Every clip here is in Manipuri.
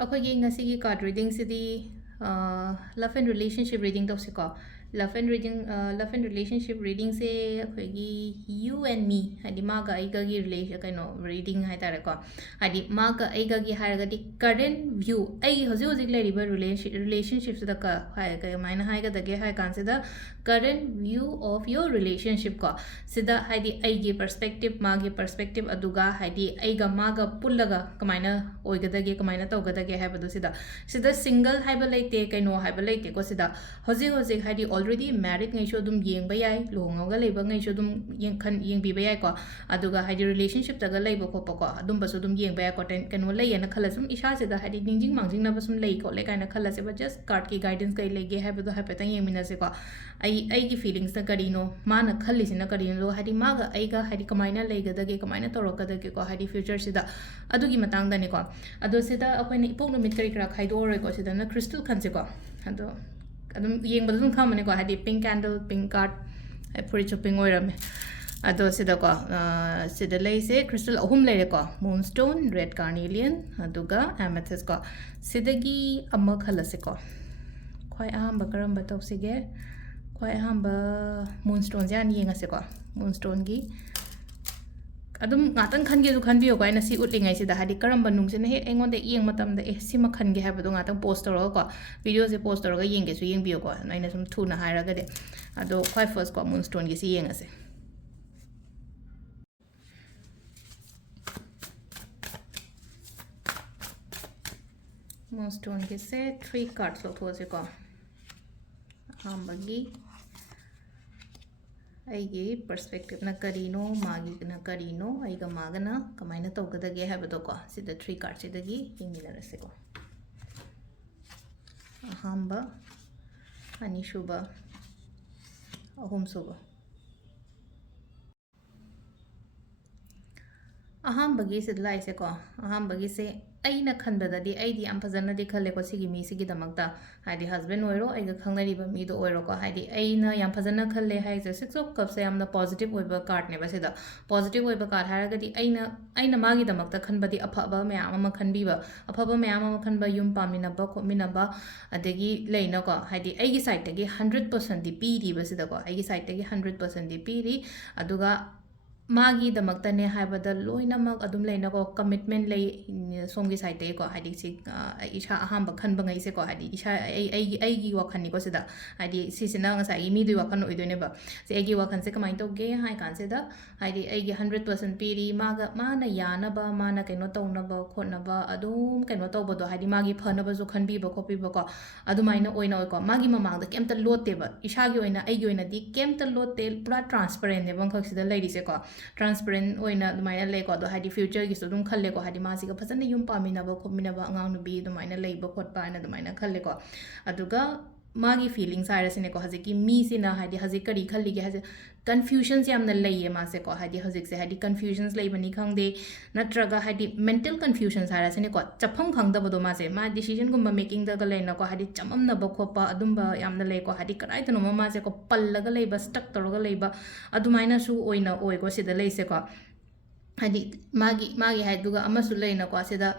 ꯑꯩꯈꯣꯏꯒꯤ ꯉꯁꯤꯒꯤ ꯀꯥꯔꯗ ꯔꯤꯗꯤꯡꯁꯤꯗꯤ ꯂꯚ ꯑꯦꯟ ꯔꯤꯂꯦꯁꯟꯁꯤꯞ ꯔꯤꯗꯤꯡ ꯇꯧꯁꯤꯀꯣ ꯂꯚ ꯑꯦꯟ ꯔꯤꯂꯦꯁꯟꯁꯤꯞ ꯔꯤꯗꯤꯡꯁꯦ ꯑꯩꯈꯣꯏꯒꯤ ꯌꯨ ꯑꯦꯟ ꯃꯤ ꯍꯥꯏꯗꯤ ꯃꯥꯒ ꯑꯩꯒꯒꯤ ꯀꯩꯅꯣ ꯔꯤꯗꯤꯡ ꯍꯥꯏꯇꯥꯔꯦꯀꯣ ꯍꯥꯏꯗꯤ ꯃꯥꯒ ꯑꯩꯒꯒꯤ ꯍꯥꯏꯔꯒꯗꯤ ꯀꯔꯦꯟ ꯚ꯭ꯌꯨ ꯑꯩꯒꯤ ꯍꯧꯖꯤꯛ ꯍꯧꯖꯤꯛ ꯂꯩꯔꯤꯕ ꯔꯤꯂꯦꯁꯟꯁꯤꯞꯁꯤꯗ ꯀꯃꯥꯏꯅ ꯍꯥꯏꯒꯗꯒꯦ ꯍꯥꯏ ꯀꯥꯟꯁꯤꯗ current view of your relationship ꯀꯣ ꯁꯤꯗ ꯍꯥꯏꯗꯤ ꯑꯩꯒꯤ ꯄꯔꯁꯄꯦꯛꯇꯤꯞ ꯃꯥꯒꯤ ꯄꯔꯁꯄꯦꯛꯇꯤꯞ ꯑꯗꯨꯒ ꯍꯥꯏꯗꯤ ꯑꯩꯒ ꯃꯥꯒ ꯄꯨꯜꯂꯒ ꯀꯃꯥꯏꯅ ꯑꯣꯏꯒꯗꯒꯦ ꯀꯃꯥꯏꯅ ꯇꯧꯒꯗꯒꯦ ꯍꯥꯏꯕꯗꯣ ꯁꯤꯗ ꯁꯤꯡꯒꯜ ꯍꯥꯏꯕ ꯂꯩꯇꯦ ꯀꯩꯅꯣ ꯍꯥꯏꯕ ꯂꯩꯇꯦꯀꯣ ꯁꯤꯗ ꯍꯧꯖꯤꯛ ꯍꯧꯖꯤꯛ ꯍꯥꯏꯗꯤ ꯑꯣꯜꯔꯦꯗꯤ ꯃꯦꯔꯤꯠ ꯉꯩꯁꯨ ꯑꯗꯨꯝ ꯌꯦꯡꯕ ꯌꯥꯏ ꯂꯨꯍꯣꯡꯉꯒ ꯂꯩꯕ ꯉꯩꯁꯨ ꯑꯗꯨꯝ ꯌꯦꯡꯕꯤꯕ ꯌꯥꯏꯀꯣ ꯑꯗꯨꯒ ꯍꯥꯏꯗꯤ ꯔꯤꯂꯦꯁꯟꯁꯤꯞꯇꯒ ꯂꯩꯕ ꯈꯣꯠꯄꯀꯣ ꯑꯗꯨꯝꯕꯁꯨ ꯑꯗꯨꯝ ꯌꯦꯡꯕ ꯌꯥꯏꯀꯣ ꯀꯩꯅꯣ ꯂꯩꯌꯦꯅ ꯈꯜꯂ ꯁꯨꯝ ꯏꯁꯥꯁꯤꯗ ꯍꯥꯏꯗꯤ ꯅꯤꯡꯁꯤꯡ ꯃꯥꯡꯖꯤꯡꯅꯕ ꯁꯨꯝ ꯂꯩ ꯈꯣꯠꯂꯦ ꯀꯥꯏꯅ ꯈꯜꯂꯁꯦꯕ ꯖꯁ ꯀꯥꯔꯠꯀꯤ ꯒꯥꯏꯗꯦꯟꯁ ꯀꯩ ꯂꯩꯒꯦ ꯍꯥꯏꯕꯗꯣ ꯍꯥꯏꯐꯦꯠꯇꯪ ꯌꯦꯡꯃꯤꯟꯅꯁꯦꯀꯣ ꯑꯩꯒꯤ ꯐꯤꯂꯤꯡꯁꯅ ꯀꯔꯤꯅꯣ ꯃꯥꯅ ꯈꯜꯂꯤꯁꯤꯅ ꯀꯔꯤꯅꯣ ꯍꯥꯏꯗꯤ ꯃꯥꯒ ꯑꯩꯒ ꯍꯥꯏꯗꯤ ꯀꯃꯥꯏꯅ ꯂꯩꯒꯗꯒꯦ ꯀꯃꯥꯏꯅ ꯇꯧꯔꯛꯀꯗꯒꯦꯀꯣ ꯍꯥꯏꯗꯤ ꯐ꯭ꯌꯨꯆꯔꯁꯤꯗ ꯑꯗꯨꯒꯤ ꯃꯇꯥꯡꯗꯅꯤꯀꯣ ꯑꯗꯣ ꯁꯤꯗ ꯑꯩꯈꯣꯏꯅ ꯏꯄꯣꯛ ꯅꯨꯃꯤꯠ ꯀꯔꯤ ꯀꯔꯥ ꯈꯥꯏꯗꯣꯛꯑꯔꯣꯏꯀꯣ ꯁꯤꯗꯅ crystal ꯈꯟꯁꯦꯀꯣ ꯑꯗꯣ ꯑꯗꯨꯝ ꯌꯦꯡꯕꯗ ꯑꯗꯨꯝ ꯈꯪꯕꯅꯤꯀꯣ ꯍꯥꯏꯗꯤ ꯄꯤꯡ ꯀꯦꯟꯗꯜ ꯄꯤꯡ ꯀꯥꯔꯠ ꯐꯨꯔꯤꯠꯁꯨ ꯄꯤꯡ ꯑꯣꯏꯔꯝꯃꯦ ꯑꯗꯣ ꯁꯤꯗꯀꯣ ꯁꯤꯗ ꯂꯩꯁꯦ crystal ꯑꯍꯨꯝ ꯂꯩꯔꯦꯀꯣ moonstone red carnelian ꯑꯗꯨꯒ amethyst ꯀꯣ ꯁꯤꯗꯒꯤ ꯑꯃ ꯈꯜꯂꯁꯦꯀꯣ ꯈ꯭ꯋꯥꯏ ꯑꯍꯥꯟꯕ ꯀꯔꯝꯕ ꯇꯧꯁꯤꯒꯦ ꯈ꯭ꯋꯥꯏ ꯑꯍꯥꯟꯕ moonstoneꯁꯦ ꯍꯥꯟꯅ ꯌꯦꯡꯉꯁꯦꯀꯣ moonstoneꯒꯤ ꯑꯗꯨꯝ ꯉꯥꯛꯇꯪ ꯈꯟꯒꯦꯁꯨ ꯈꯟꯕꯤꯌꯨꯀꯣ ꯑꯩꯅ ꯁꯤ ꯎꯠꯂꯤꯉꯩꯁꯤꯗ ꯍꯥꯏꯗꯤ ꯀꯔꯝꯕ ꯅꯨꯡꯁꯤꯅ ꯍꯦꯛ ꯑꯩꯉꯣꯟꯗ ꯌꯦꯡꯕ ꯃꯇꯝꯗ ꯁꯤꯃ ꯈꯟꯒꯦ ꯍꯥꯏꯕꯗꯣ ꯉꯥꯛꯇꯪ ꯄꯣꯁ ꯇꯧꯔꯒꯀꯣ ꯚꯤꯗꯤꯑꯣꯁꯦ ꯄꯣꯁ ꯇꯧꯔꯒ ꯌꯦꯡꯒꯦꯁꯨ ꯌꯦꯡꯕꯤꯌꯨꯀꯣ ꯑꯩꯅ ꯁꯨꯝ ꯊꯨꯅ ꯍꯥꯏꯔꯒꯗꯤ ꯑꯗꯣ ꯈ꯭ꯋꯥꯏ ꯐꯥꯔꯁ ꯀꯣ moonstoneꯒꯤꯁꯤ ꯌꯦꯡꯉꯁꯦ moonstoneꯒꯤꯁꯦ 3 cards ꯂꯧꯊꯣꯛꯑꯁꯦꯀꯣ ꯑꯍꯥꯟꯕꯒꯤ ꯑꯩꯒꯤ ꯄꯔꯁꯄꯦꯛꯇꯤꯞꯅ ꯀꯔꯤꯅꯣ ꯃꯥꯒꯤꯅ ꯀꯔꯤꯅꯣ ꯑꯩꯒ ꯃꯥꯒꯅ ꯀꯃꯥꯏꯅ ꯇꯧꯒꯗꯒꯦ ꯍꯥꯏꯕꯗꯣꯀꯣ ꯁꯤꯗ 3 ꯀꯥꯔꯠꯁꯤꯗꯒꯤ ꯌꯦꯡꯃꯤꯟꯅꯔꯁꯦꯀꯣ ꯑꯍꯥꯟꯕ ꯑꯅꯤꯁꯨꯕ ꯑꯍꯨꯝꯁꯨꯕ ꯑꯍꯥꯟꯕꯒꯤꯁꯤꯗ ꯂꯥꯛꯏꯁꯦꯀꯣ ꯑꯍꯥꯟꯕꯒꯤꯁꯦ ꯑꯩꯅ ꯈꯟꯕꯗꯗꯤ ꯑꯩꯗꯤ ꯌꯥꯝ ꯐꯖꯅꯗꯤ ꯈꯜꯂꯦꯀꯣ ꯁꯤꯒꯤ ꯃꯤꯁꯤꯒꯤꯗꯃꯛꯇ ꯍꯥꯏꯗꯤ ꯍꯁꯕꯦꯟ ꯑꯣꯏꯔꯣ ꯑꯩꯒ ꯈꯪꯅꯔꯤꯕ ꯃꯤꯗꯣ ꯑꯣꯏꯔꯣꯀꯣ ꯍꯥꯏꯗꯤ ꯑꯩꯅ ꯌꯥꯝ ꯐꯖꯅ ꯈꯜꯂꯦ ꯍꯥꯏꯁꯦ 6 of cups ꯌꯥꯝꯅ ꯄꯣꯖꯤꯇꯤቭ ꯑꯣꯏꯕ ꯀꯥꯔꯠꯅꯦꯕ ꯁꯤꯗ ꯄꯣꯖꯤꯇꯤቭ ꯑꯣꯏꯕ ꯀꯥꯔꯠ ꯍꯥꯏꯔꯒꯗꯤ ꯑꯩꯅ ꯃꯥꯒꯤꯗꯃꯛꯇ ꯈꯟꯕꯗꯤ ꯑꯐꯕ ꯃꯌꯥꯝ ꯑꯃ ꯈꯟꯕꯤꯕ ꯑꯐꯕ ꯃꯌꯥꯝ ꯑꯃ ꯈꯟꯕ ꯌꯨꯝ ꯄꯥꯟꯃꯤꯟꯅꯕ ꯈꯣꯠꯃꯤꯟꯅꯕ ꯑꯗꯒꯤ ꯂꯩꯅꯀꯣ ꯍꯥꯏꯗꯤ ꯑꯩꯒꯤ ꯁꯥꯏꯠꯇꯒꯤ 100%ꯗꯤ ꯄꯤꯔꯤꯕ ꯁꯤꯗꯀꯣ ꯑꯩꯒꯤ ꯁꯥꯏꯠꯇꯒꯤ 100%ꯗꯤ ꯄꯤꯔꯤ ꯑꯗꯨꯒ ꯃꯥꯒꯤꯗꯃꯛꯇꯅꯦ ꯍꯥꯏꯕꯗ ꯂꯣꯏꯅꯃꯛ ꯑꯗꯨꯝ ꯂꯩꯅꯀꯣ ꯀꯃꯤꯠꯃꯦꯟ ꯂꯩ ꯁꯣꯝꯒꯤ ꯁꯥꯏꯠꯇꯒꯤꯀꯣ ꯍꯥꯏꯗꯤ ꯁꯤ ꯏꯁꯥ ꯑꯍꯥꯟꯕ ꯈꯟꯕꯉꯩꯁꯦꯀꯣ ꯍꯥꯏꯗꯤ ꯏꯁꯥ ꯑꯩꯒꯤ ꯋꯥꯈꯜꯅꯤꯀꯣ ꯁꯤꯗ ꯍꯥꯏꯗꯤ ꯁꯤꯁꯤꯅ ꯉꯁꯥꯏꯒꯤ ꯃꯤꯗꯨꯒꯤ ꯋꯥꯈꯜ ꯑꯣꯏꯗꯣꯏꯅꯦꯕ ꯁꯤ ꯑꯩꯒꯤ ꯋꯥꯈꯜꯁꯦ ꯀꯃꯥꯏꯅ ꯇꯧꯒꯦ ꯍꯥꯏ ꯀꯥꯟꯁꯤꯗ ꯍꯥꯏꯗꯤ ꯑꯩꯒꯤ 100% ꯄꯤꯔꯤ ꯃꯥꯅ ꯌꯥꯅꯕ ꯃꯥꯅ ꯀꯩꯅꯣ ꯇꯧꯅꯕ ꯈꯣꯠꯅꯕ ꯑꯗꯨꯝ ꯀꯩꯅꯣ ꯇꯧꯕꯗꯣ ꯍꯥꯏꯗꯤ ꯃꯥꯒꯤ ꯐꯅꯕꯁꯨ ꯈꯟꯕꯤꯕ ꯈꯣꯠꯄꯤꯕꯀꯣ ꯑꯗꯨꯃꯥꯏꯅ ꯑꯣꯏꯅ ꯑꯣꯏꯀꯣ ꯃꯥꯒꯤ ꯃꯃꯥꯡꯗ ꯀꯩꯝꯇ ꯂꯣꯠꯇꯦꯕ ꯏꯁꯥꯒꯤ ꯑꯣꯏꯅ ꯑꯩꯒꯤ ꯑꯣꯏꯅꯗꯤ ꯀꯩꯝꯇ ꯂꯣꯠꯇꯦ ꯄꯨꯔꯥ ꯇ꯭ꯔꯥꯟꯁꯄꯔꯦꯟꯅꯦꯕ ꯑꯃꯈꯛꯁꯤꯗ ꯂꯩꯔꯤꯁꯦꯀꯣ ꯇ꯭ꯔꯥꯟꯁꯄꯔꯦꯟ ꯑꯣꯏꯅ ꯑꯗꯨꯃꯥꯏꯅ ꯂꯩꯀꯣ ꯑꯗꯣ ꯍꯥꯏꯗꯤ ꯐ꯭ꯌꯨꯆꯔꯒꯤꯁꯨ ꯑꯗꯨꯝ ꯈꯜꯂꯦꯀꯣ ꯍꯥꯏꯗꯤ ꯃꯥꯁꯤꯒ ꯐꯖꯅ ꯌꯨꯝ ꯄꯥꯟꯃꯤꯟꯅꯕ ꯈꯣꯠꯃꯤꯟꯅꯕ ꯑꯉꯥꯡ ꯅꯨꯕꯤ ꯑꯗꯨꯃꯥꯏꯅ ꯂꯩꯕ ꯈꯣꯠꯄ ꯍꯥꯏꯅ ꯑꯗꯨꯃꯥꯏꯅ ꯈꯜꯂꯦꯀꯣ ꯑꯗꯨꯒ ꯃꯥꯒꯤ ꯐꯤꯂꯤꯡꯁ ꯍꯥꯏꯔꯁꯤꯅꯦꯀꯣ ꯍꯧꯖꯤꯛꯀꯤ ꯃꯤꯁꯤꯅ ꯍꯥꯏꯗꯤ ꯍꯧꯖꯤꯛ ꯀꯔꯤ ꯈꯜꯂꯤꯒꯦ ꯍꯥꯏꯁꯦ ꯀꯟꯐ꯭ꯌꯨಷನ್ಸ್ ꯌꯥꯝꯅ ꯂꯩꯌꯦ ꯃꯥꯁꯦꯀꯣ ꯍꯥꯏꯗꯤ ꯍꯧꯖꯤꯛꯁꯦ ꯍꯥꯏꯗꯤ ꯀꯟꯐ꯭ꯌꯨಷꯟꯁ ꯂꯩꯕꯅꯤ ꯈꯪꯗꯦ ꯅꯠꯇ꯭ꯔꯒ ꯍꯥꯏꯗꯤ ꯃꯦꯟꯇꯦꯜ ꯀꯟꯐ꯭ꯌꯨಷꯟꯁ ꯍꯥꯏꯔꯁꯤꯅꯦꯀꯣ ꯆꯠꯐꯝ ꯈꯪꯗꯕꯗꯣ ꯃꯥꯁꯦ ꯃꯥ ꯗꯤꯁꯤꯖꯟꯒꯨꯝꯕ ꯃꯦꯀꯤꯡꯗꯒ ꯂꯩꯅꯀꯣ ꯍꯥꯏꯗꯤ ꯆꯃꯝꯅꯕ ꯈꯣꯠꯄ ꯑꯗꯨꯝꯕ ꯌꯥꯝꯅ ꯂꯩꯀꯣ ꯍꯥꯏꯗꯤ ꯀꯗꯥꯏꯗꯅꯣꯃ ꯃꯥꯁꯦꯀꯣ ꯄꯜꯂꯒ ꯂꯩꯕ ꯁ꯭ꯇꯛ ꯇꯧꯔꯒ ꯂꯩꯕ ꯑꯗꯨꯃꯥꯏꯅꯁꯨ ꯑꯣꯏꯀꯣ ꯁꯤꯗ ꯂꯩꯁꯦꯀꯣ ꯍꯥꯏꯗꯤ ꯃꯥꯒꯤ ꯍꯥꯏꯗꯨꯒ ꯑꯃꯁꯨ ꯂꯩꯅꯀꯣ ꯁꯤꯗ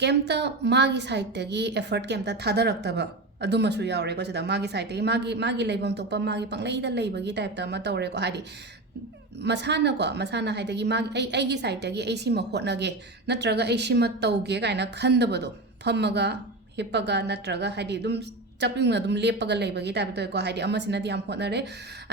ꯀꯩꯝꯇ ꯃꯥꯒꯤ ꯁꯥꯏꯠꯇꯒꯤ ꯑꯦꯐꯔꯠ ꯀꯩꯝꯇ ꯊꯥꯗꯔꯛꯇꯕ ꯑꯗꯨꯃꯁꯨ ꯌꯥꯎꯔꯦꯀꯣ ꯁꯤꯗ ꯃꯥꯒꯤ ꯁꯥꯏꯠꯇꯒꯤ ꯃꯥꯒꯤ ꯂꯩꯐꯝ ꯊꯣꯛꯄ ꯃꯥꯒꯤ ꯄꯪꯂꯩꯗ ꯂꯩꯕꯒꯤ ꯇꯥꯏꯞꯇ ꯑꯃ ꯇꯧꯔꯦꯀꯣ ꯍꯥꯏꯗꯤ ꯃꯁꯥꯅ ꯍꯥꯏꯗꯒꯤ ꯑꯩꯒꯤ ꯁꯥꯏꯠꯇꯒꯤ ꯑꯩ ꯁꯤꯃ ꯍꯣꯠꯅꯒꯦ ꯅꯠꯇ꯭ꯔꯒ ꯑꯩ ꯁꯤꯃ ꯇꯧꯒꯦ ꯀꯥꯏꯅ ꯈꯟꯗꯕꯗꯣ ꯐꯝꯃꯒ ꯍꯤꯞꯄꯒ ꯅꯠꯇ꯭ꯔꯒ ꯍꯥꯏꯗꯤ ꯑꯗꯨꯝ ꯆꯞ ꯌꯨꯡꯅ ꯑꯗꯨꯝ ꯂꯦꯞꯄꯒ ꯂꯩꯕꯒꯤ ꯇꯥꯏꯞꯇ ꯇꯧꯋꯦꯀꯣ ꯍꯥꯏꯗꯤ ꯑꯃꯁꯤꯅꯗꯤ ꯌꯥꯝ ꯍꯣꯠꯅꯔꯦ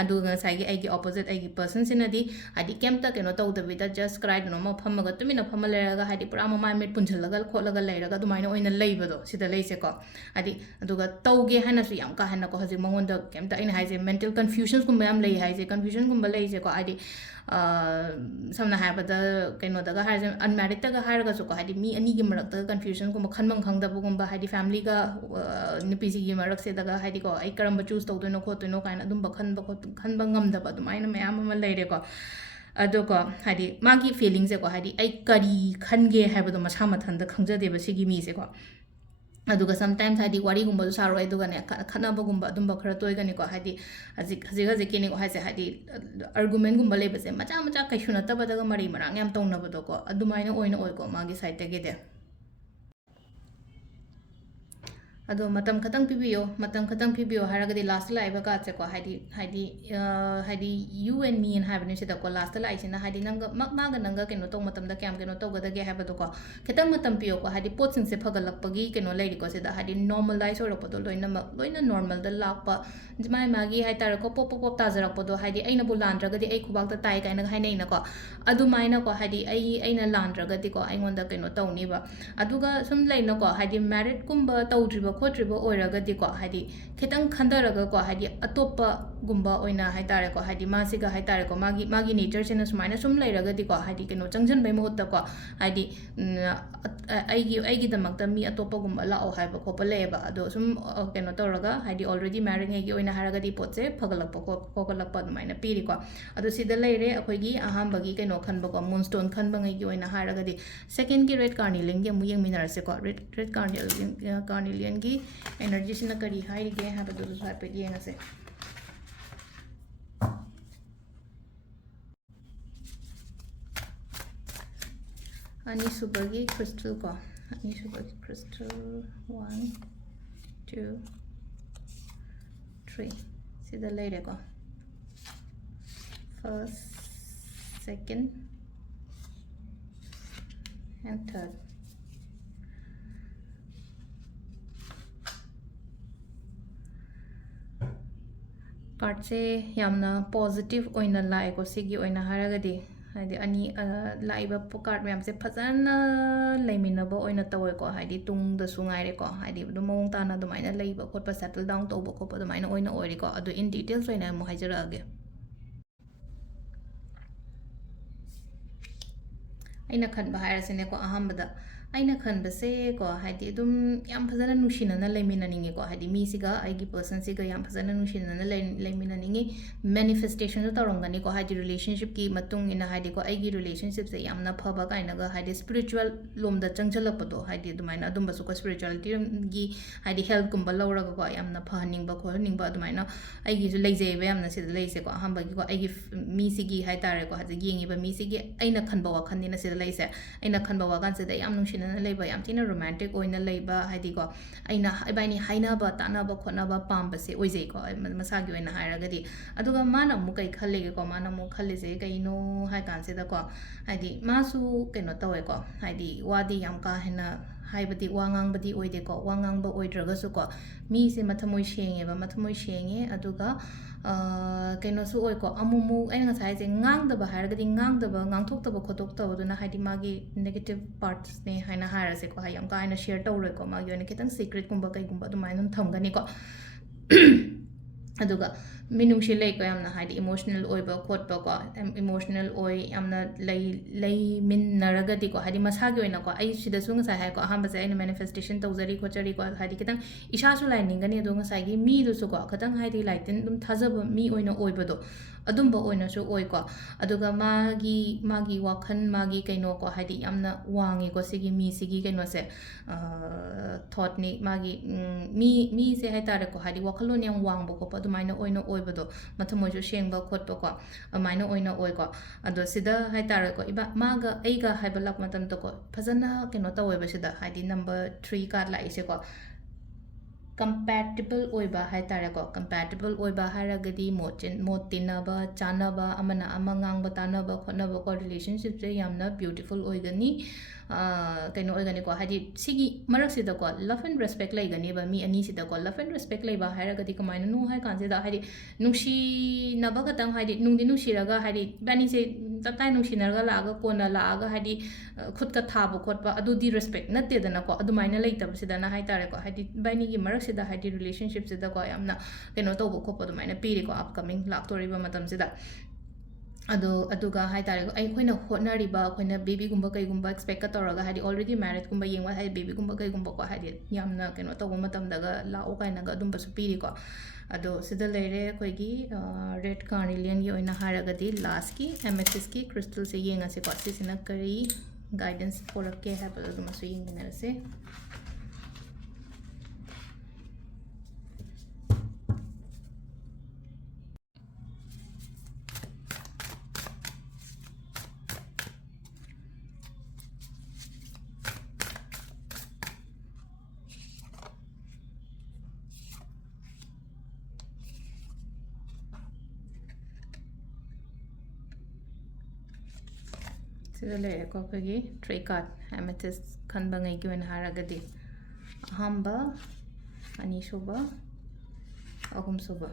ꯑꯗꯨꯒ ꯉꯁꯥꯏꯒꯤ ꯑꯩꯒꯤ ꯑꯣꯄꯣꯖꯤꯠ ꯑꯩꯒꯤ ꯄꯔꯁꯟꯁꯤꯅꯗꯤ ꯍꯥꯏꯗꯤ ꯀꯩꯝꯇ ꯀꯩꯅꯣ ꯇꯧꯗꯕꯤꯗ ꯖꯁ ꯀꯗꯥꯏꯗꯅꯣꯃ ꯐꯝꯃꯒ ꯇꯨꯃꯤꯟꯅ ꯐꯝꯃ ꯂꯩꯔꯒ ꯍꯥꯏꯗꯤ ꯄꯨꯔꯥ ꯃꯃꯥꯏ ꯃꯤꯠ ꯄꯨꯟꯁꯤꯜꯂꯒ ꯈꯣꯠꯂꯒ ꯂꯩꯔꯒ ꯑꯗꯨꯃꯥꯏꯅ ꯑꯣꯏꯅ ꯂꯩꯕꯗꯣ ꯁꯤꯗ ꯂꯩꯁꯦꯀꯣ ꯍꯥꯏꯗꯤ ꯑꯗꯨꯒ ꯇꯧꯒꯦ ꯍꯥꯏꯅꯁꯨ ꯌꯥꯝ ꯀꯥ ꯍꯦꯟꯅꯀꯣ ꯍꯧꯖꯤꯛ ꯃꯉꯣꯟꯗ ꯀꯩꯝꯇ ꯑꯩꯅ ꯍꯥꯏꯁꯦ ꯃꯦꯟꯇꯦꯜ ꯀꯟꯐ꯭ꯌꯨಷꯟꯁꯀꯨꯝꯕ ꯌꯥꯝ ꯂꯩ ꯍꯥꯏꯁꯦ ꯀꯟꯐ꯭ꯌꯨಷꯟꯒꯨꯝꯕ ꯂꯩꯁꯦꯀꯣ ꯍꯥꯏꯗꯤ ꯁꯝꯅ ꯍꯥꯏꯔꯕꯗ ꯀꯩꯅꯣꯗꯒ ꯍꯥꯏꯔꯁꯦ ꯑꯟꯃꯦꯔꯤꯠꯇꯒ ꯍꯥꯏꯔꯒꯁꯨꯀꯣ ꯍꯥꯏꯗꯤ ꯃꯤ ꯑꯅꯤꯒꯤ ꯃꯔꯛꯇ ꯀꯟꯐ꯭ꯌꯨಷꯟꯒꯨꯝꯕ ꯈꯟꯐꯝ ꯈꯪꯗꯕꯒꯨꯝꯕ ꯍꯥꯏꯗꯤ ꯐꯦꯃꯤꯂꯤꯒ ꯅꯨꯄꯤꯁꯤꯒꯤ ꯃꯔꯛꯁꯤꯗꯒ ꯍꯥꯏꯗꯤꯀꯣ ꯑꯩ ꯀꯔꯝꯕ ꯆꯨꯁ ꯇꯧꯗꯣꯏꯅꯣ ꯈꯣꯠꯇꯣꯏꯅꯣ ꯀꯥꯏꯅ ꯑꯗꯨꯝꯕ ꯈꯟꯕ ꯉꯝꯗꯕ ꯑꯗꯨꯃꯥꯏꯅ ꯃꯌꯥꯝ ꯑꯃ ꯂꯩꯔꯦꯀꯣ ꯑꯗꯣꯀꯣ ꯍꯥꯏꯗꯤ ꯃꯥꯒꯤ ꯐꯤꯂꯤꯡꯁꯦꯀꯣ ꯍꯥꯏꯗꯤ ꯑꯩ ꯀꯔꯤ ꯈꯟꯒꯦ ꯍꯥꯏꯕꯗꯣ ꯃꯁꯥ ꯃꯊꯟꯇ ꯈꯪꯖꯗꯦꯕ ꯁꯤꯒꯤ ꯃꯤꯁꯦꯀꯣ ꯑꯗꯨꯒ ꯁꯝꯇꯥꯏꯝꯁ ꯍꯥꯏꯗꯤ ꯋꯥꯔꯤꯒꯨꯝꯕꯁꯨ ꯁꯥꯔꯣꯏ ꯑꯗꯨꯒꯅꯦ ꯈꯠꯅꯕꯒꯨꯝꯕ ꯑꯗꯨꯝꯕ ꯈꯔ ꯇꯣꯏꯒꯅꯤꯀꯣ ꯍꯥꯏꯗꯤ ꯍꯧꯖꯤꯛꯀꯤꯅꯤꯀꯣ ꯍꯥꯏꯁꯦ ꯍꯥꯏꯗꯤ ꯑꯥꯔꯒꯨꯃꯦꯟꯒꯨꯝꯕ ꯂꯩꯕꯁꯦ ꯃꯆꯥ ꯀꯩꯁꯨ ꯅꯠꯇꯕꯗꯒ ꯃꯔꯩ ꯃꯔꯥꯡ ꯌꯥꯝ ꯇꯧꯅꯕꯗꯣꯀꯣ ꯑꯗꯨꯃꯥꯏꯅ ꯑꯣꯏꯀꯣ ꯃꯥꯒꯤ ꯁꯥꯏꯠꯇꯒꯤꯗꯤ ꯑꯗꯣ ꯃꯇꯝ ꯈꯇꯪ ꯄꯤꯕꯤꯌꯣ ꯃꯇꯝ ꯈꯇꯪ ꯄꯤꯕꯤꯌꯣ ꯍꯥꯏꯔꯒꯗꯤ ꯂꯥꯁꯇ ꯂꯥꯛꯏꯕ ꯀꯥꯔꯠꯁꯦꯀꯣ ꯍꯥꯏꯗꯤ ꯌꯨ ꯑꯦꯟ ꯃꯤ ꯑꯅ ꯍꯥꯏꯕꯅꯦ ꯁꯤꯗꯀꯣ ꯂꯥꯁꯇ ꯂꯥꯛꯏꯁꯤꯅ ꯍꯥꯏꯗꯤ ꯅꯪꯒ ꯃꯥꯒ ꯅꯪꯒ ꯀꯩꯅꯣ ꯇꯧꯕ ꯃꯇꯝꯗ ꯀꯌꯥꯝ ꯀꯩꯅꯣ ꯇꯧꯒꯗꯒꯦ ꯍꯥꯏꯕꯗꯣꯀꯣ ꯈꯤꯇꯪ ꯃꯇꯝ ꯄꯤꯌꯣꯀꯣ ꯍꯥꯏꯗꯤ ꯄꯣꯠꯁꯤꯡꯁꯦ ꯐꯒꯠꯂꯛꯄꯒꯤ ꯀꯩꯅꯣ ꯂꯩꯔꯤꯀꯣ ꯁꯤꯗ ꯍꯥꯏꯗꯤ ꯅꯣꯔꯃꯦꯂꯥꯏꯁ ꯑꯣꯏꯔꯛꯄꯗꯣ ꯂꯣꯏꯅꯃꯛ ꯂꯣꯏꯅ ꯅꯣꯔꯃꯦꯜꯗ ꯂꯥꯛꯄ ꯃꯥꯒꯤ ꯍꯥꯏꯇꯥꯔꯦꯀꯣ ꯄꯣꯞ ꯄꯣꯞ ꯄꯣꯞ ꯇꯥꯖꯔꯛꯄꯗꯣ ꯍꯥꯏꯗꯤ ꯑꯩꯅꯕꯨ ꯂꯥꯟꯗ꯭ꯔꯒꯗꯤ ꯑꯩ ꯈꯨꯕꯥꯛꯇ ꯇꯥꯏ ꯀꯥꯏꯅꯒ ꯍꯥꯏꯅꯩꯅꯀꯣ ꯑꯗꯨꯃꯥꯏꯅꯀꯣ ꯍꯥꯏꯗꯤ ꯑꯩꯅ ꯂꯥꯟꯗ꯭ꯔꯒꯗꯤꯀꯣ ꯑꯩꯉꯣꯟꯗ ꯀꯩꯅೋ ꯇꯧꯅꯤꯕ ꯑꯗꯨꯒ ꯁꯨꯝ ꯂꯩꯅꯀꯣ ꯍꯥꯏꯗꯤ ꯃꯦꯔꯤꯠꯀꯨꯝꯕ ꯇꯧꯗ꯭ꯔꯤꯕ ꯈꯣꯠꯇ꯭ꯔꯤꯕ ꯑꯣꯏꯔꯒꯗꯤꯀꯣ ꯍꯥꯏꯗꯤ ꯈꯤꯇꯪ ꯈꯟꯊꯔꯒꯀꯣ ꯍꯥꯏꯗꯤ ꯑꯇꯣꯞꯄꯒꯨꯝꯕ ꯑꯣꯏꯅ ꯍꯥꯏꯇꯥꯔꯦꯀꯣ ꯍꯥꯏꯗꯤ ꯃꯥꯁꯤꯒ ꯍꯥꯏꯇꯥꯔꯦꯀꯣ ꯃꯥꯒꯤ ꯅꯦꯆꯔꯁꯤꯅ ꯁꯨꯃꯥꯏꯅ ꯁꯨꯝ ꯂꯩꯔꯒꯗꯤꯀꯣ ꯍꯥꯏꯗꯤ ꯀꯩꯅꯣ ꯆꯪꯁꯤꯟꯕꯩ ꯃꯍꯨꯠꯇꯀꯣ ꯍꯥꯏꯗꯤ ꯑꯩꯒꯤꯗꯃꯛꯇ ꯃꯤ ꯑꯇꯣꯞꯄꯒꯨꯝꯕ ꯂꯥꯛꯑꯣ ꯍꯥꯏꯕ ꯈꯣꯠꯄ ꯂꯩꯌꯦꯕ ꯑꯗꯣ ꯁꯨꯝ ꯀꯩꯅꯣ ꯇꯧꯔꯒ ꯍꯥꯏꯗꯤ ꯑꯣꯜꯔꯦꯗꯤ ꯃꯦꯔꯤꯠꯉꯩꯒꯤ ꯑꯣꯏꯅ ꯍꯥꯏꯔꯒꯗꯤ ꯄꯣꯠꯁꯦ ꯐꯒꯠꯂꯛꯄ ꯈꯣꯠꯀꯠꯂꯛꯄ ꯑꯗꯨꯃꯥꯏꯅ ꯄꯤꯔꯤꯀꯣ ꯑꯗꯣ ꯁꯤꯗ ꯂꯩꯔꯦ ꯑꯩꯈꯣꯏꯒꯤ ꯑꯍꯥꯟꯕꯒꯤ ꯀꯩꯅꯣ ꯈꯟꯕꯀꯣ ꯃꯨꯟꯁꯇꯣꯟ ꯈꯟꯕꯉꯩꯒꯤ ꯑꯣꯏꯅ ꯍꯥꯏꯔꯒꯗꯤ ꯁꯦꯀꯦꯟꯒꯤ ꯔꯦꯗ ꯀꯥꯔꯅꯤꯂꯤꯌꯟꯒꯤ ꯑꯃꯨꯛ ꯌꯦꯡꯃꯤꯟꯅꯔꯁꯦꯀꯣ ꯔꯦꯗ ꯀꯥꯔꯅꯤꯂꯤꯌꯟꯒꯤ 에너지ꯁꯤꯅ ꯀꯔꯤ ꯍꯥꯏꯔꯤꯒꯦ ꯍꯥꯏꯕꯗꯨꯁꯨ ꯍꯥꯏꯐꯦꯠ ꯌꯦꯡꯉꯁꯦ ꯑꯅꯤꯁꯨꯕꯒꯤ crystal ꯀꯣ ꯑꯅꯤꯁꯨꯕꯒꯤ crystal 1 2 3 ꯁꯤꯗ ꯂꯩꯔꯦꯀꯣ first second and third ꯀꯥꯔꯠꯁꯦ ꯌꯥꯝꯅ ꯄꯣꯖꯤꯇꯤቭ ꯑꯣꯏꯅ ꯂꯥꯛꯑꯦꯀꯣ ꯁꯤꯒꯤ ꯑꯣꯏꯅ ꯍꯥꯏꯔꯒꯗꯤ ꯍꯥꯏꯗꯤ ꯂꯥꯛꯏꯕ ꯀꯥꯔꯠ ꯃꯌꯥꯝꯁꯦ ꯐꯖꯅ ꯂꯩꯃꯤꯟꯅꯕ ꯑꯣꯏꯅ ꯇꯧꯋꯦꯀꯣ ꯍꯥꯏꯗꯤ ꯇꯨꯡꯗꯁꯨ ꯉꯥꯏꯔꯦꯀꯣ ꯍꯥꯏꯗꯤ ꯑꯗꯨꯝ ꯃꯑꯣꯡ ꯇꯥꯅ ꯑꯗꯨꯃꯥꯏꯅ ꯂꯩꯕ ꯈꯣꯠꯄ ꯁꯦꯇꯜ ꯗꯥꯎꯟ ꯇꯧꯕ ꯈꯣꯠꯄ ꯑꯗꯨꯃꯥꯏꯅ ꯑꯣꯏꯅ ꯑꯣꯏꯔꯦꯀꯣ ꯑꯗꯣ ꯏꯟ ꯗꯤꯇꯦꯜꯁ ꯑꯣꯏꯅ ꯑꯃꯨꯛ ꯍꯥꯏꯖꯔꯛꯑꯒꯦ ꯑꯩꯅ ꯈꯟꯕ ꯍꯥꯏꯔꯁꯤꯅꯦꯀꯣ ꯑꯍꯥꯟꯕꯗ ꯑꯩꯅ ꯈꯟꯕꯁꯦ ꯀꯣ ꯍꯥꯏꯗꯤ ꯑꯗꯨꯝ ꯌꯥꯝ ꯐꯖꯅ ꯅꯨꯡꯁꯤꯅꯅ ꯂꯩꯃꯤꯟꯅꯅꯤꯡꯉꯦꯀꯣ ꯍꯥꯏꯗꯤ ꯃꯤꯁꯤꯒ ꯑꯩꯒꯤ ꯄꯔꯁꯟꯁꯤꯒ ꯌꯥꯝ ꯐꯖꯅ ꯅꯨꯡꯁꯤꯅꯅ ꯂꯩꯃꯤꯟꯅꯅꯤꯡꯉꯤ ꯃꯦꯅꯤꯐꯦꯁꯇꯦꯁꯟꯁꯨ ꯇꯧꯔꯝꯒꯅꯤꯀꯣ ꯍꯥꯏꯗꯤ ꯔꯤꯂꯦꯁꯟshipꯀꯤ ꯃꯇꯨꯡ ꯏꯟꯅ ꯍꯥꯏꯗꯤꯀꯣ ꯑꯩꯒꯤ ꯔꯤꯂꯦꯁꯟshipꯁꯦ ꯌꯥꯝꯅ ꯐꯕ ꯀꯥꯏꯅꯒ ꯍꯥꯏꯗꯤ ꯁ꯭ꯄꯤꯔꯤꯆꯨꯋꯦꯜ ꯂꯣꯝꯗ ꯆꯪꯁꯤꯜꯂꯛꯄꯗꯣ ꯍꯥꯏꯗꯤ ꯑꯗꯨꯃꯥꯏꯅ ꯑꯗꯨꯝꯕꯁꯨꯀꯣ ꯁ꯭ꯄꯤꯔꯤꯆꯨꯋꯦꯂꯤꯇꯤꯒꯤ ꯍꯥꯏꯗꯤ ꯍꯦꯜꯞꯀꯨꯝꯕ ꯂꯧꯔꯒꯀꯣ ꯌꯥꯝꯅ ꯐꯍꯟꯅꯤꯡꯕ ꯈꯣꯠꯍꯟꯅꯤꯡꯕ ꯑꯗꯨꯃꯥꯏꯅ ꯑꯩꯒꯤꯁꯨ ꯂꯩꯖꯩꯑꯕ ꯌꯥꯝꯅ ꯁꯤꯗ ꯂꯩꯁꯦꯀꯣ ꯑꯍꯥꯟꯕꯒꯤꯀꯣ ꯑꯩꯒꯤ ꯃꯤꯁꯤꯒꯤ ꯍꯥꯏꯇꯥꯔꯦꯀꯣ ꯍꯧꯖꯤꯛ ꯌꯦꯡꯉꯤꯕ ꯃꯤꯁꯤꯒꯤ ꯑꯩꯅ ꯈꯟꯕ ꯋꯥꯈꯜꯅꯤꯅ ꯁꯤꯗ ꯂꯩꯁꯦ ꯑꯩꯅ ꯈꯟꯕ ꯋꯥꯈꯜꯁꯤꯗ ꯌꯥꯝ ꯅꯨꯡꯁꯤꯅꯅ ꯂꯩꯕ ꯌꯥꯝ ꯊꯤꯅ ꯔꯣꯃꯥꯟꯇꯤꯛ ꯑꯣꯏꯅ ꯂꯩꯕ ꯍꯥꯏꯗꯤꯀꯣ ꯑꯩꯅ ꯏꯕꯥꯏꯅꯤ ꯍꯥꯏꯅꯕ ꯇꯥꯟꯅꯕ ꯈꯣꯠꯅꯕ ꯄꯥꯝꯕꯁꯦ ꯑꯣꯏꯖꯩꯀꯣ ꯃꯁꯥꯒꯤ ꯑꯣꯏꯅ ꯍꯥꯏꯔꯒꯗꯤ ꯑꯗꯨꯒ ꯃꯥꯅ ꯑꯃꯨꯛ ꯀꯩ ꯈꯜꯂꯤꯒꯦꯀꯣ ꯃꯥꯅ ꯑꯃꯨꯛ ꯈꯜꯂꯤꯁꯦ ꯀꯩꯅꯣ ꯍꯥꯏ ꯀꯥꯟꯁꯤꯗꯀꯣ ꯍꯥꯏꯗꯤ ꯃꯥꯁꯨ ꯀꯩꯅꯣ ꯇꯧꯋꯦꯀꯣ ꯍꯥꯏꯗꯤ ꯋꯥꯗꯤ ꯌꯥꯝ ꯀꯥ ꯍꯦꯟꯅ ꯍꯥꯏꯕꯗꯤ ꯋꯥ ꯉꯥꯡꯕꯗꯤ ꯑꯣꯏꯗꯦꯀꯣ ꯋꯥ ꯉꯥꯡꯕ ꯑꯣꯏꯗ꯭ꯔꯒꯁꯨꯀꯣ ꯃꯤꯁꯦ ꯃꯊꯃꯣꯏ ꯁꯦꯡꯉꯦꯕ ꯃꯊꯃꯣꯏ ꯁꯦꯡꯉꯦ ꯑꯗꯨꯒ ꯀꯩꯅꯣꯁꯨ ꯑꯣꯏꯀꯣ ꯑꯃꯨꯛ ꯑꯩꯅ ꯉꯁꯥꯏ ꯍꯥꯏꯁꯦ ꯉꯥꯡꯗꯕ ꯍꯥꯏꯔꯒꯗꯤ ꯉꯥꯡꯗꯕ ꯉꯥꯡꯊꯣꯛꯇꯕ ꯈꯣꯠꯇꯣꯛꯇꯕꯗꯨꯅ ꯍꯥꯏꯗꯤ ꯃꯥꯒꯤ ꯅꯦꯒꯦꯇꯤቭ ꯄꯥꯔꯠꯁꯅꯦ ꯍꯥꯏꯅ ꯍꯥꯏꯔꯁꯦꯀꯣ ꯌꯥꯝ ꯀꯥ ꯍꯦꯟꯅ ꯁꯦꯌꯔ ꯇꯧꯔꯣꯏꯀꯣ ꯃꯥꯒꯤ ꯑꯣꯏꯅ ꯈꯤꯇꯪ ꯁꯤꯀ꯭ꯔꯦꯠꯀꯨꯝꯕ ꯀꯩꯒꯨꯝꯕ ꯑꯗꯨꯃꯥꯏꯅ ꯑꯗꯨꯝ ꯊꯝꯒꯅꯤꯀꯣ ꯑꯗꯨꯒ ꯃꯤꯅꯨꯡꯁꯤ ꯂꯩꯀꯣ ꯌꯥꯝꯅ ꯍꯥꯏꯗꯤ ꯏꯃꯣꯁꯅꯦꯜ ꯑꯣꯏꯕ ꯈꯣꯠꯄꯀꯣ ꯏꯃꯣꯁꯅꯦꯜ ꯑꯣꯏ ꯌꯥꯝꯅ ꯂꯩꯃꯤꯟꯅꯔꯒꯗꯤꯀꯣ ꯍꯥꯏꯗꯤ ꯃꯁꯥꯒꯤ ꯑꯣꯏꯅꯀꯣ ꯑꯩ ꯁꯤꯗꯁꯨ ꯉꯁꯥꯏ ꯍꯥꯏꯀꯣ ꯑꯍꯥꯟꯕꯁꯦ ꯑꯩꯅ ꯃꯦꯅꯤꯐꯦꯁꯇꯦꯁꯟ ꯇꯧꯖꯔꯤ ꯈꯣꯠꯆꯔꯤꯀꯣ ꯍꯥꯏꯗꯤ ꯈꯤꯇꯪ ꯏꯁꯥꯁꯨ ꯂꯥꯏꯅꯤꯡꯒꯅꯤ ꯑꯗꯣ ꯉꯁꯥꯏꯒꯤ ꯃꯤꯗꯨꯁꯨꯀꯣ ꯈꯤꯇꯪ ꯍꯥꯏꯗꯤ ꯂꯥꯏꯇꯤꯟ ꯑꯗꯨꯝ ꯊꯥꯖꯕ ꯃꯤ ꯑꯣꯏꯅ ꯑꯣꯏꯕꯗꯣ ꯑꯗꯨꯝꯕ ꯑꯣꯏꯅꯁꯨ ꯑꯣꯏꯀꯣ ꯑꯗꯨꯒ ꯃꯥꯒꯤ ꯋꯥꯈꯜ ꯃꯥꯒꯤ ꯀꯩꯅꯣꯀꯣ ꯍꯥꯏꯗꯤ ꯌꯥꯝꯅ ꯋꯥꯡꯉꯤꯀꯣ ꯁꯤꯒꯤ ꯃꯤꯁꯤꯒꯤ ꯀꯩꯅꯣꯁꯦ ꯊꯣꯠꯅꯤ ꯃꯥꯒꯤ ꯃꯤꯁꯦ ꯍꯥꯏꯇꯥꯔꯦꯀꯣ ꯍꯥꯏꯗꯤ ꯋꯥꯈꯜꯂꯣꯟ ꯌꯥꯝ ꯋꯥꯡꯕ ꯈꯣꯠꯄ ꯑꯗꯨꯃꯥꯏꯅ ꯑꯣꯏꯅ ꯑꯣꯏꯕꯗꯣ ꯃꯊꯃꯣꯏꯁꯨ ꯁꯦꯡꯕ ꯈꯣꯠꯄꯀꯣ ꯑꯗꯨꯃꯥꯏꯅ ꯑꯣꯏꯅ ꯑꯣꯏꯀꯣ ꯑꯗꯣ ꯁꯤꯗ ꯍꯥꯏꯇꯥꯔꯦꯀꯣ ꯃꯥꯒ ꯑꯩꯒ ꯍꯥꯏꯕ ꯂꯥꯛꯄ ꯃꯇꯝꯗꯀꯣ ꯐꯖꯅ ꯀꯩꯅꯣ ꯇꯧꯋꯦꯕ ꯁꯤꯗ ꯍꯥꯏꯗꯤ ꯅꯝꯕꯔ 3 ꯀꯥꯔꯗ ꯂꯥꯛꯏꯁꯦꯀꯣ ꯀꯝꯄꯦꯇꯤꯕꯜ ꯑꯣꯏꯕ ꯍꯥꯏꯇꯥꯔꯦꯀꯣ ꯀꯝꯄꯦꯇꯤꯕꯜ ꯑꯣꯏꯕ ꯍꯥꯏꯔꯒꯗꯤ ꯃꯣꯠ ꯇꯤꯟꯅꯕ ꯆꯥꯅꯕ ꯑꯃꯅ ꯑꯃ ꯉꯥꯡꯕ ꯇꯥꯟꯅꯕ ꯈꯣꯠꯅꯕꯀꯣ ꯔꯤꯂꯦꯁꯟshipꯁꯦ ꯌꯥꯝꯅ ꯕ꯭ꯌꯨꯇꯤꯐꯨꯜ ꯑꯣꯏꯒꯅꯤ ꯀꯩꯅꯣ ꯑꯣꯏꯒꯅꯤꯀꯣ ꯍꯥꯏꯗꯤ ꯁꯤꯒꯤ ꯃꯔꯛꯁꯤꯗꯀꯣ ꯂꯞ ꯑꯦꯟ ꯔꯦꯁꯄꯦꯛ ꯂꯩꯒꯅꯦꯕ ꯃꯤ ꯑꯅꯤꯁꯤꯗꯀꯣ ꯂꯞ ꯑꯦꯟ ꯔꯦꯁꯄꯦꯛ ꯂꯩꯕ ꯍꯥꯏꯔꯒꯗꯤ ꯀꯃꯥꯏꯅꯅꯣ ꯍꯥꯏ ꯀꯥꯟꯁꯤꯗ ꯍꯥꯏꯗꯤ ꯅꯨꯡꯁꯤꯅꯕ ꯈꯇꯪ ꯍꯥꯏꯗꯤ ꯅꯨꯡꯗꯤ ꯅꯨꯡꯁꯤꯔꯒ ꯍꯥꯏꯗꯤ ꯏꯕꯥꯅꯤꯁꯦ ꯇꯞꯇꯥꯏ ꯅꯨꯡꯁꯤꯅꯔꯒ ꯂꯥꯛꯑꯒ ꯀꯣꯟꯅ ꯂꯥꯛꯑꯒ ꯍꯥꯏꯗꯤ ꯈꯨꯠꯀ ꯊꯥꯕ ꯈꯣꯠꯄ ꯑꯗꯨꯗꯤ ꯔꯦꯁꯄꯦꯛ ꯅꯠꯇꯦꯗꯅꯀꯣ ꯑꯗꯨꯃꯥꯏꯅ ꯂꯩꯇꯕꯁꯤꯗꯅ ꯍꯥꯏꯇꯥꯔꯦꯀꯣ ꯍꯥꯏꯗꯤ ꯏꯕꯥꯅꯤꯒꯤ ꯃꯔꯛꯁꯤꯗ ꯍꯥꯏꯗꯤ ꯔꯤꯂꯦꯁꯟshipꯁꯤꯗꯀꯣ ꯌꯥꯝꯅ ꯀꯩꯅꯣ ꯇꯧꯕ ꯈꯣꯠꯄ ꯑꯗꯨꯃꯥꯏꯅ ꯄꯤꯔꯤꯀꯣ ꯑꯞꯀꯃꯤꯡ ꯂꯥꯛꯇꯣꯔꯤꯕ ꯃꯇꯝꯁꯤꯗ ꯑꯗꯨꯒ ꯍꯥꯏꯇꯥꯔꯦ ꯑꯩꯈꯣꯏꯅ ꯍꯣꯠꯅꯔꯤꯕ ꯑꯩꯈꯣꯏꯅ ꯕꯦꯕꯤꯒꯨꯝꯕ ꯀꯩꯒꯨꯝꯕ ꯑꯦꯛꯁꯄꯦꯛꯀ ꯇꯧꯔꯒ ꯍꯥꯏꯗꯤ ꯑꯣꯜꯔꯦꯗꯤ ꯃꯦꯔꯤꯠꯀꯨꯝꯕ ꯌꯦꯡꯕ ꯍꯥꯏꯗꯤ ꯕꯦꯕꯤꯒꯨꯝꯕ ꯀꯩꯒꯨꯝꯕꯀꯣ ꯍꯥꯏꯗꯤ ꯌꯥꯝꯅ ꯀꯩꯅꯣ ꯇꯧꯕ ꯃꯇꯝꯗꯒ ꯂꯥꯛꯑꯣ ꯀꯥꯏꯅꯒ ꯑꯗꯨꯝꯕꯁꯨ ꯄꯤꯔꯤꯀꯣ ꯑꯗꯣ ꯁꯤꯗ ꯂꯩꯔꯦ ꯑꯩꯈꯣꯏꯒꯤ ꯔꯦꯗ ꯀꯥꯔꯅꯤꯂꯤꯌꯟꯒꯤ ꯑꯣꯏꯅ ꯍꯥꯏꯔꯒꯗꯤ ꯂꯥꯁꯀꯤ ꯑꯦꯃꯦꯊꯤꯁꯀꯤ ꯀ꯭ꯔꯤꯁꯇꯜꯁꯦ ꯌꯦꯡꯉꯁꯤꯀꯣ ꯁꯤꯁꯤꯅ ꯀꯔꯤ ꯒꯥꯏꯗꯦꯟꯁ ꯄꯣꯔꯛꯀꯦ ꯍꯥꯏꯕꯗꯣ ꯑꯗꯨꯃꯁꯨ ꯌꯦꯡꯃꯤꯟꯅꯔꯁꯦ sida leireko akhoi 3 card amethyst khanba ngai gi oina haragadi ahamba ani suba ahum suba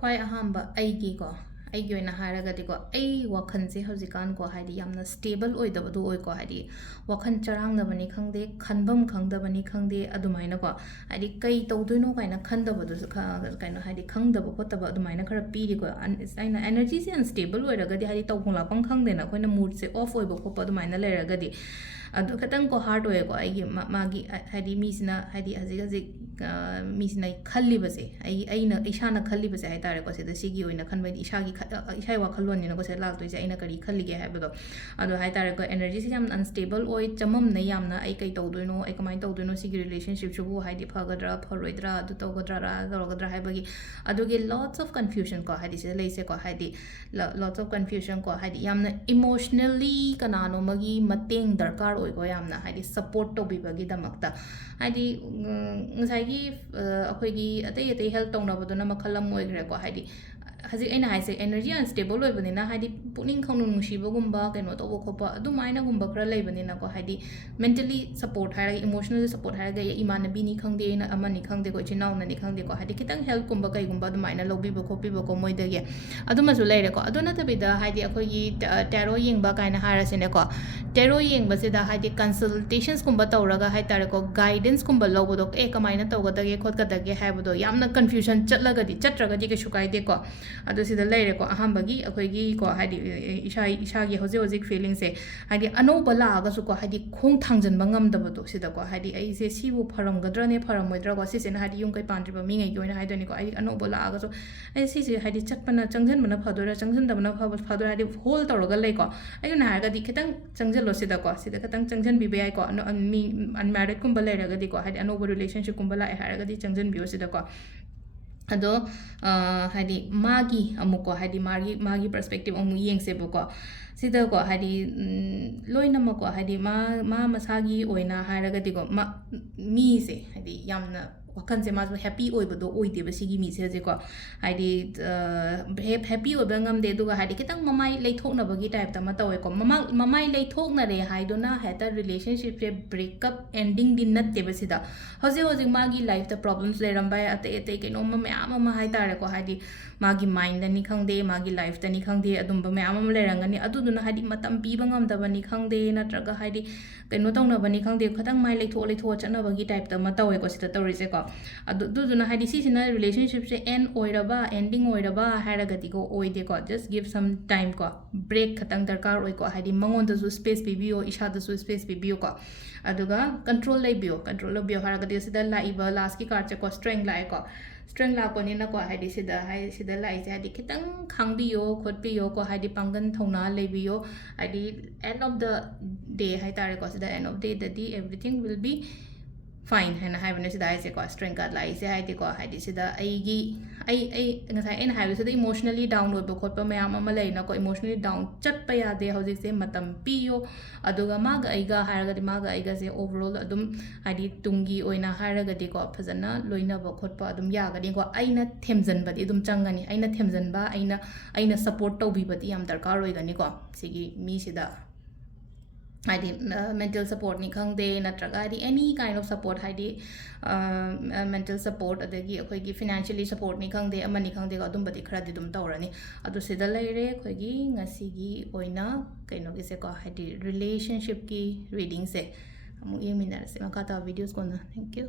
kwai ahamba aigi ko aigi oina haragadi ko ai wakhan se haujikan ko haidi yamna stable oidabadu oi ko haidi wakhan charang na bani khangde khanbam khangda bani khangde adumaina ko haidi kai tawduino kaina khandabadu kaina haidi khangdaba khotaba adumaina khara piri ko aina energy se unstable oiragadi haidi tawhungla pang khangde na koina mood se off oiba khopa adumaina leragadi adu khatang ko hard oye ko ai magi haidi misina haidi haji misina khalli base aina ishana khalli base hai tare ko sida sigi oina khanbai ishagi ishai wakhalon ni ko se lak toise aina kari khalli ge haibado adu hai tare ko energy se yam unstable oi chamam na yamna ai kai tawdoino ai kamai tawdoino sigi relationship chubu haidi phagadra pharoidra adu tawgadra ra tawgadra haibagi aduge lots of confusion ko haidi se leise ko haidi lots of confusion ko haidi yamna emotionally kanano magi mateng darkar oi ko yamna haidi support to bibagi damakta haidi ngai gi akhoi gi atei health tawna makhalam oigre ko haidi haji aina haise energy unstable oibani na haidi puning khangnu nusiba gumba kaino to khopa adu maina gumba khra leibani na ko haidi mentally support haira emotionally support haira ga imanabi ni khangde na amani khangde ko chinaw na ni khangde ko haidi kitang health gumba kai gumba adu maina lobi ba khopi ba ko moida ge adu ma su leire ko adu na tabida haidi akhoi gi tarot yengba kaina haira sine ko tarot yengba se da haidi consultations gumba tawraga hai tare ko guidance gumba lobo do e kamaina tawga dage khot ka dage haibodo yamna confusion chatlaga di chatraga di ke shukai de ko adu sida leire ko ahambagi akhoi ko haidi isagi hoji feeling se haidi anoba la ga su ko haidi khong thangjan bangam dabado sida ko haidi ai se sibu pharam gadra ne pharam moidra ko sise na haidi yung kai pandri ba mi ngai yoina haidoni ko ai anoba la ga su ai sise haidi chatpana changjan bana phadora changjan dabana phadora haidi hol tawraga lei ko ai na ha ga di khitang changjalo sida ko sida khitang changjan bi bai ko mi unmarried kumba leire ga di ko haidi anoba relationship kumba la ha ga di changjan bi sida ko ado haidi magi amuko haidi magi perspective amu yengse boko sida ko haidi loina mako haidi ma masagi oina hairaga digo mi se haidi yamna wakan se mazu happy oibado oide ba sigi mi se je ko haidi happy oba ngam de duga haidi kitang mamai leithokna bagi type ta ma tawe ko mamai leithokna re haidona heta relationship re break up ending din natte ba sida hoji magi life the problems le ramba ate ke no ma ama hai tare ko haidi magi mind ni khangde magi life ta ni khangde adum ba ma le rangani aduduna haidi matam pi ba ngam da bani khangde natraga haidi keno tawna bani khangde khatang mai leitho chana bagi type ta ma tawe ko sita tawri se ko aduduna haidi sisina relationship se end oiraba ending oiraba haragati ko oide ko just give some time ko break khatang darkar oi ko haidi mangon da su space bibio isha da su space bibio ko aduga control labio haragati sida laiba last ki card che ko strength lai ko strength la ko ni na ko haidi sida lai se haidi kitang khangbiyo khotbiyo ko haidi pangan thongna lebiyo haidi end of the day hai tare ko sida end of the day everything will be fine hai na hai bane sida ai se ko strength card lai se haidi ko haidi sida ai ngasai en hai sida emotionally down oiba khotpa mayam ama leina ko emotionally down chatpa yade hojik se matam piyo aduga maga aiga haragadi maga aiga se overall adum haidi tungi oina haragadi ko phajana loina ba khotpa adum yagadi ko aina themjan badi adum changani aina themjan ba aina support tawbi badi yam darkar oigani ko sigi mi sida haidi mental support ni khangde natraga haidi any kind of support haidi mental support adagi akhoi gi financially support ni khangde amani khangde ko adum badi khara di dum tawrani adu sida leire akhoi gi ngasi gi oina kaino gi se ko haidi relationship ki reading se amu yengminarase makata videos ko na thank you